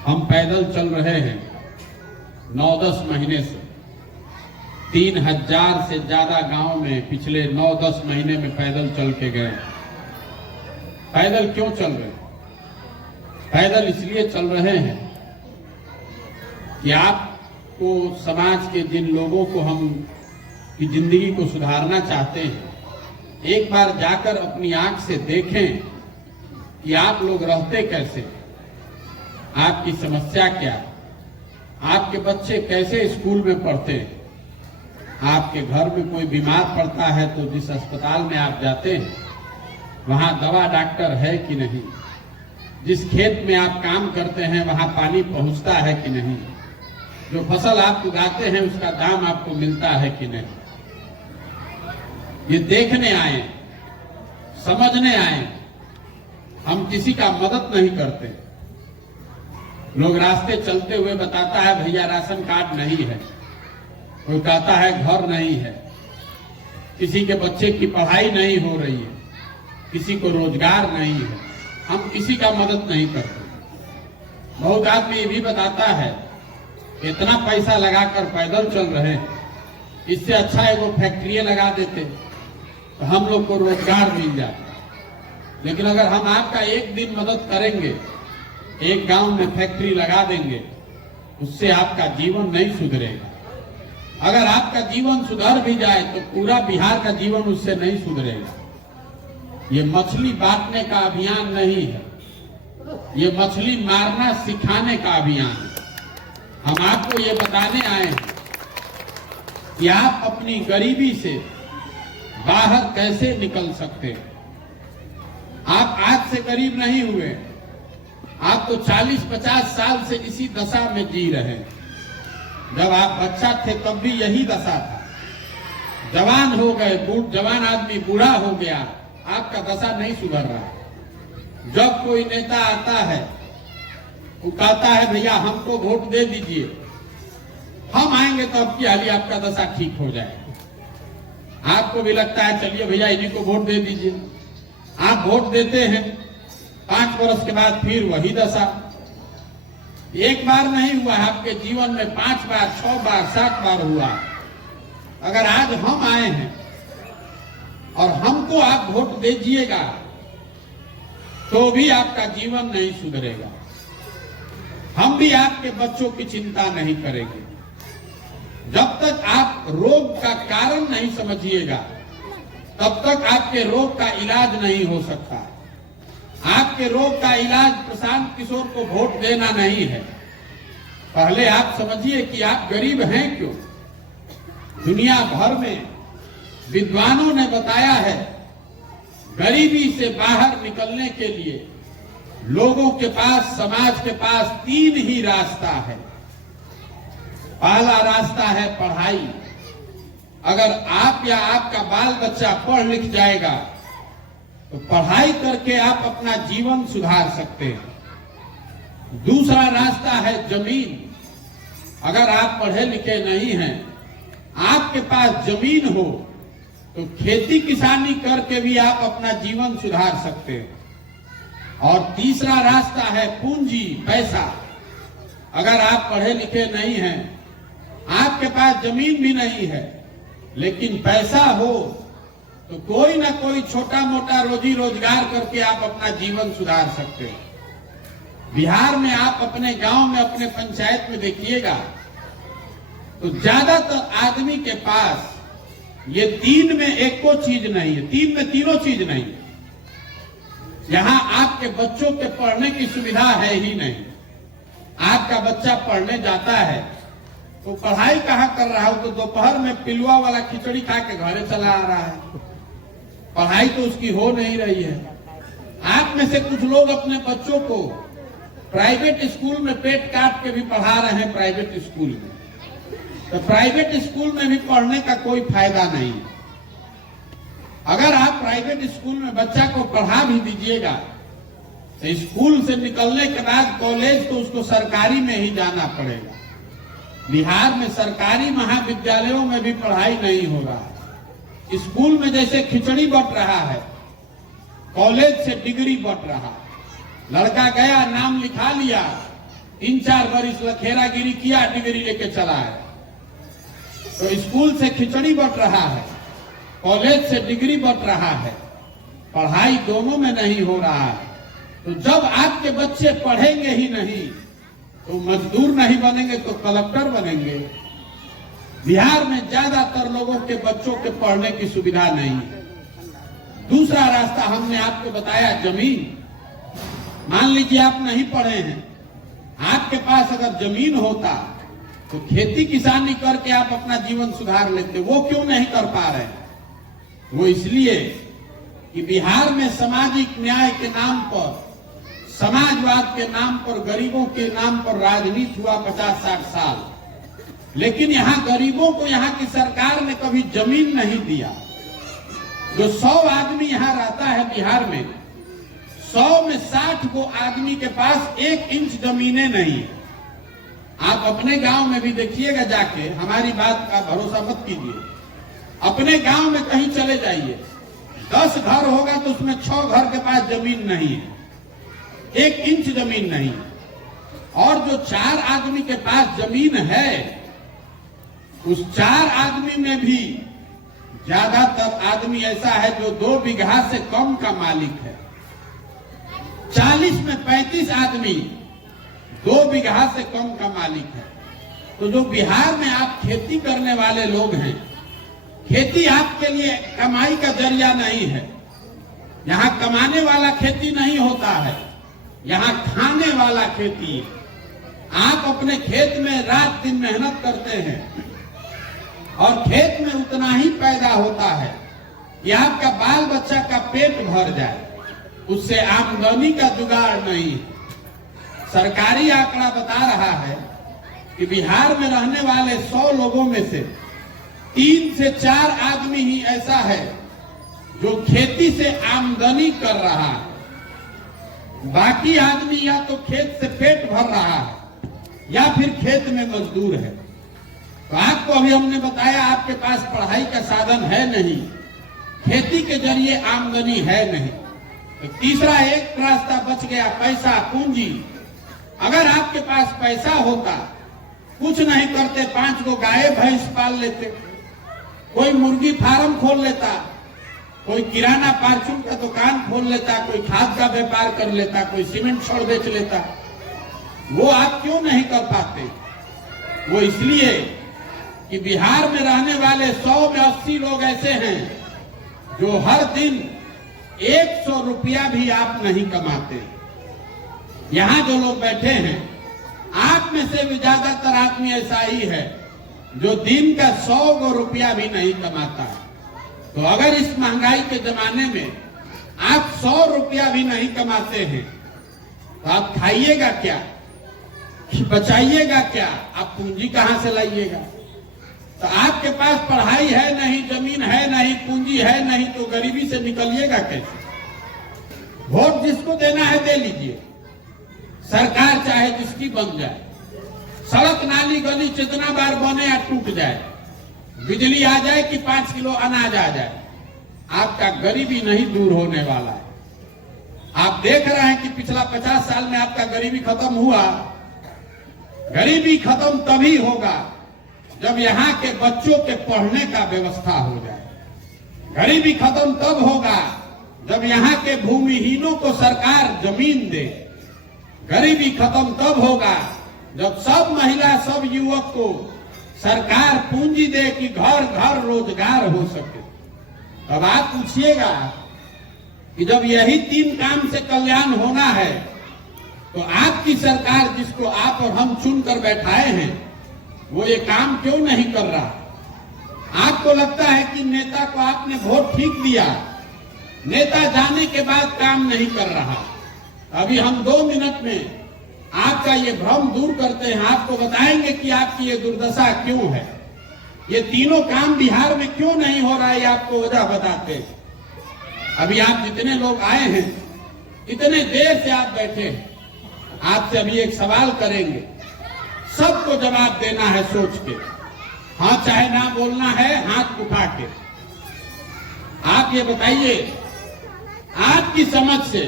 हम पैदल चल रहे हैं 9-10 महीने से। 3000 से ज्यादा गांव में पिछले 9-10 महीने में पैदल चल के गए। पैदल क्यों चल रहे हैं? पैदल इसलिए चल रहे हैं कि आपको, समाज के जिन लोगों को हम की जिंदगी को सुधारना चाहते हैं, एक बार जाकर अपनी आंख से देखें कि आप लोग रहते कैसे, आपकी समस्या क्या, आपके बच्चे कैसे स्कूल में पढ़ते हैं, आपके घर में कोई बीमार पड़ता है तो जिस अस्पताल में आप जाते हैं वहां दवा डॉक्टर है कि नहीं, जिस खेत में आप काम करते हैं वहां पानी पहुंचता है कि नहीं, जो फसल आप उगाते हैं उसका दाम आपको मिलता है कि नहीं। ये देखने आए, समझने आए, हम किसी का मदद नहीं करते। लोग रास्ते चलते हुए बताता है भैया राशन कार्ड नहीं है, कोई कहता है घर नहीं है, किसी के बच्चे की पढ़ाई नहीं हो रही है, किसी को रोजगार नहीं है, हम किसी का मदद नहीं करते। बहुत आदमी ये भी बताता है इतना पैसा लगाकर पैदल चल रहे हैं, इससे अच्छा है वो फैक्ट्रियां लगा देते तो हम लोग को रोजगार मिल जाता। लेकिन अगर हम आपका एक दिन मदद करेंगे, एक गांव में फैक्ट्री लगा देंगे, उससे आपका जीवन नहीं सुधरेगा। अगर आपका जीवन सुधर भी जाए तो पूरा बिहार का जीवन उससे नहीं सुधरेगा। ये मछली बांटने का अभियान नहीं है, ये मछली मारना सिखाने का अभियान है। हम आपको ये बताने आए हैं कि आप अपनी गरीबी से बाहर कैसे निकल सकते हैं। आप आज से गरीब नहीं हुए, आप तो 40-50 साल से इसी दशा में जी रहे हैं। जब आप बच्चा थे तब भी यही दशा था, जवान हो गए, जवान आदमी बूढ़ा हो गया, आपका दशा नहीं सुधर रहा। जब कोई नेता आता है वो कहता है भैया हमको वोट दे दीजिए, हम आएंगे तो अब की हाली आपका दशा ठीक हो जाएगा। आपको भी लगता है चलिए भैया इन्हीं को वोट दे दीजिए, आप वोट देते हैं, 5 वर्ष के बाद फिर वही दशा। एक बार नहीं हुआ, आपके जीवन में 5 बार, 6 बार, 7 बार हुआ। अगर आज हम आए हैं और हमको आप वोट दीजिएगा तो भी आपका जीवन नहीं सुधरेगा। हम भी आपके बच्चों की चिंता नहीं करेंगे। जब तक आप रोग का कारण नहीं समझिएगा तब तक आपके रोग का इलाज नहीं हो सकता। आपके रोग का इलाज प्रशांत किशोर को वोट देना नहीं है। पहले आप समझिए कि आप गरीब हैं क्यों। दुनिया भर में विद्वानों ने बताया है गरीबी से बाहर निकलने के लिए लोगों के पास, समाज के पास 3 ही रास्ता है। पहला रास्ता है पढ़ाई। अगर आप या आपका बाल बच्चा पढ़ लिख जाएगा तो पढ़ाई करके आप अपना जीवन सुधार सकते हैं। दूसरा रास्ता है जमीन। अगर आप पढ़े लिखे नहीं हैं, आपके पास जमीन हो तो खेती किसानी करके भी आप अपना जीवन सुधार सकते हैं। और तीसरा रास्ता है पूंजी, पैसा। अगर आप पढ़े लिखे नहीं हैं, आपके पास जमीन भी नहीं है, लेकिन पैसा हो तो कोई ना कोई छोटा मोटा रोजी रोजगार करके आप अपना जीवन सुधार सकते हैं। बिहार में आप अपने गांव में, अपने पंचायत में देखिएगा तो ज्यादातर आदमी के पास ये 3 में एक को चीज नहीं है, 3 में तीनों चीज नहीं है। यहां आपके बच्चों के पढ़ने की सुविधा है ही नहीं। आपका बच्चा पढ़ने जाता है तो पढ़ाई कहाँ कर रहा हो, तो दोपहर में पिलुआ वाला खिचड़ी खा के घरे चला आ रहा है। पढ़ाई तो उसकी हो नहीं रही है। आप में से कुछ लोग अपने बच्चों को प्राइवेट स्कूल में पेट काट के भी पढ़ा रहे हैं। प्राइवेट स्कूल में तो प्राइवेट स्कूल में भी पढ़ने का कोई फायदा नहीं। अगर आप प्राइवेट स्कूल में बच्चा को पढ़ा भी दीजिएगा तो स्कूल से निकलने के बाद कॉलेज तो उसको सरकारी में ही जाना पड़ेगा। बिहार में सरकारी महाविद्यालयों में भी पढ़ाई नहीं हो रहा है। स्कूल में जैसे खिचड़ी बंट रहा है, कॉलेज से डिग्री बंट रहा। लड़का गया, नाम लिखा लिया, 3-4 वर्ष लखेरागिरी किया, डिग्री लेके चला है। तो स्कूल से खिचड़ी बट रहा है, कॉलेज से डिग्री बट रहा है, पढ़ाई दोनों में नहीं हो रहा है। तो जब आपके बच्चे पढ़ेंगे ही नहीं तो मजदूर नहीं बनेंगे तो कलेक्टर बनेंगे। बिहार में ज्यादातर लोगों के बच्चों के पढ़ने की सुविधा नहीं है। दूसरा रास्ता हमने आपको बताया, जमीन। मान लीजिए आप नहीं पढ़े हैं, आपके पास अगर जमीन होता तो खेती किसानी करके आप अपना जीवन सुधार लेते। वो क्यों नहीं कर पा रहे? वो इसलिए कि बिहार में सामाजिक न्याय के नाम पर, समाजवाद के नाम पर, गरीबों के नाम पर राजनीति हुआ 50-60 साल। लेकिन यहाँ गरीबों को यहाँ की सरकार ने कभी जमीन नहीं दिया। जो 100 आदमी यहाँ रहता है बिहार में, 100 में 60 को आदमी के पास 1 इंच जमीनें नहीं है। आप अपने गांव में भी देखिएगा जाके, हमारी बात का भरोसा मत कीजिए। अपने गांव में कहीं चले जाइए, 10 घर होगा तो उसमें 6 घर के पास जमीन नहीं है, 1 इंच जमीन नहीं। और जो 4 आदमी के पास जमीन है, उस 4 आदमी में भी ज्यादातर आदमी ऐसा है जो 2 बीघा से कम का मालिक है। 40 में 35 आदमी 2 बीघा से कम का मालिक है। तो जो बिहार में आप खेती करने वाले लोग हैं, खेती आपके लिए कमाई का जरिया नहीं है। यहाँ कमाने वाला खेती नहीं होता है, यहाँ खाने वाला खेती है। आप अपने खेत में रात दिन मेहनत करते हैं और खेत में उतना ही पैदा होता है कि आपका बाल बच्चा का पेट भर जाए, उससे आमदनी का जुगाड़ नहीं है। सरकारी आंकड़ा बता रहा है कि बिहार में रहने वाले 100 लोगों में से 3 से 4 आदमी ही ऐसा है जो खेती से आमदनी कर रहा है। बाकी आदमी या तो खेत से पेट भर रहा है या फिर खेत में मजदूर है। तो आपको अभी हमने बताया, आपके पास पढ़ाई का साधन है नहीं, खेती के जरिए आमदनी है नहीं। तो तीसरा एक रास्ता बच गया, पैसा, पूंजी। अगर आपके पास पैसा होता, कुछ नहीं करते, 5 गो गाय भैंस पाल लेते, कोई मुर्गी फार्म खोल लेता, कोई किराना फार्चून का दुकान खोल लेता, कोई खाद का व्यापार कर लेता, कोई सीमेंट छड़ बेच लेता। वो आप क्यों नहीं कर पाते? वो इसलिए कि बिहार में रहने वाले 100 में 80 लोग ऐसे हैं जो हर दिन 100 रुपया भी आप नहीं कमाते। यहाँ जो लोग बैठे हैं, आप में से भी ज्यादातर आदमी ऐसा ही है जो दिन का 100 रुपया भी नहीं कमाता है। तो अगर इस महंगाई के जमाने में आप 100 रुपया भी नहीं कमाते हैं तो आप खाइएगा क्या, बचाइएगा क्या, आप पूंजी कहां से लाइएगा? तो आपके पास पढ़ाई है नहीं, जमीन है नहीं, पूंजी है नहीं, तो गरीबी से निकलिएगा कैसे? वोट जिसको देना है दे लीजिए, सरकार चाहे जिसकी बन जाए, सड़क नाली गली जितना बार बने या टूट जाए, बिजली आ जाए कि 5 किलो अनाज आ जाए, आपका गरीबी नहीं दूर होने वाला है। आप देख रहे हैं कि पिछला 50 साल में आपका गरीबी खत्म हुआ। गरीबी खत्म तभी होगा जब यहाँ के बच्चों के पढ़ने का व्यवस्था हो जाए। गरीबी खत्म तब होगा जब यहाँ के भूमिहीनों को सरकार जमीन दे। गरीबी खत्म तब होगा जब सब महिला, सब युवक को सरकार पूंजी दे कि घर घर रोजगार हो सके। तब आप पूछिएगा कि जब यही 3 काम से कल्याण होना है तो आपकी सरकार, जिसको आप और हम चुनकर बैठाए हैं, वो ये काम क्यों नहीं कर रहा? आपको लगता है कि नेता को आपने वोट ठीक दिया, नेता जाने के बाद काम नहीं कर रहा। अभी हम 2 मिनट में आपका ये भ्रम दूर करते हैं, आपको बताएंगे कि आपकी ये दुर्दशा क्यों है, ये तीनों काम बिहार में क्यों नहीं हो रहा है, आपको वजह बताते हैं। अभी आप जितने लोग आए हैं, इतने देर से आप बैठे हैं, आपसे अभी एक सवाल करेंगे, सबको जवाब देना है सोच के, हाँ चाहे ना बोलना है हाथ उठा के। आप ये बताइए, आपकी समझ से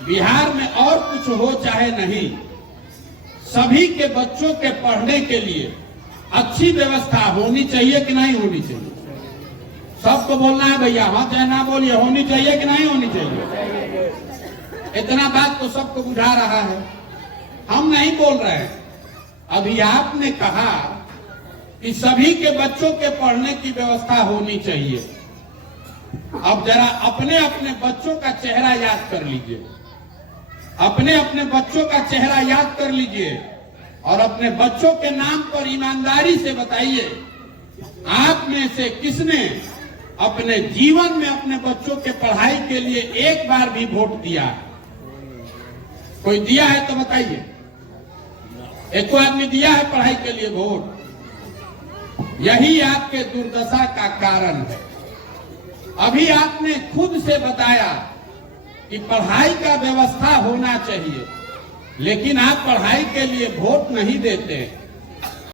बिहार में और कुछ हो चाहे नहीं, सभी के बच्चों के पढ़ने के लिए अच्छी व्यवस्था होनी चाहिए कि नहीं होनी चाहिए? सबको बोलना है भैया, हाँ चाहे ना बोलिए, होनी चाहिए कि नहीं होनी चाहिए? इतना बात तो सबको बुझा रहा है, हम नहीं बोल रहे हैं। अभी आपने कहा कि सभी के बच्चों के पढ़ने की व्यवस्था होनी चाहिए। अब जरा अपने अपने बच्चों का चेहरा याद कर लीजिए, अपने अपने बच्चों का चेहरा याद कर लीजिए और अपने बच्चों के नाम पर ईमानदारी से बताइए, आप में से किसने अपने जीवन में अपने बच्चों के पढ़ाई के लिए एक बार भी वोट दिया? कोई दिया है तो बताइए। एक आदमी दिया है पढ़ाई के लिए वोट? यही आपके दुर्दशा का कारण है। अभी आपने खुद से बताया कि पढ़ाई का व्यवस्था होना चाहिए, लेकिन आप पढ़ाई के लिए वोट नहीं देते।